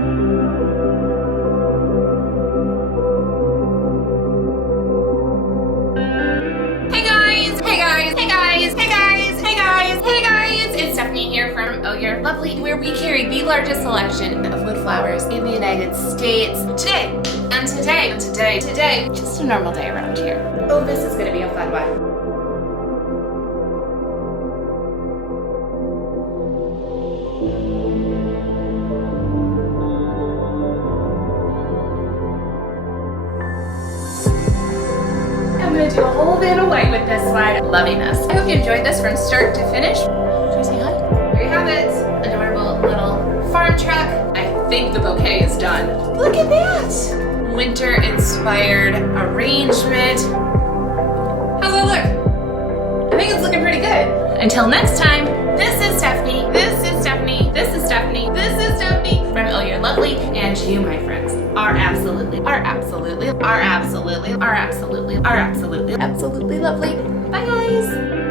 Hey guys! Hey guys! Hey guys! Hey guys! Hey guys! Hey guys! It's Stephanie here from Oh You're Lovely, where we carry the largest selection of wood flowers in the United States. Today, just a normal day around here. Oh, this is gonna be a fun one. I'm gonna do a whole bit of white with this one. Loving this. I hope you enjoyed this from start to finish. Should we say hi? There you have it. Adorable little farm truck. I think the bouquet is done. Look at that. Winter-inspired arrangement. How's that look? I think it's looking pretty good. Until next time, this is Stephanie. This is Stephanie. This is Stephanie. This is Stephanie from Oh You're Lovely, and you, my friends, are absolutely lovely. Bye, guys.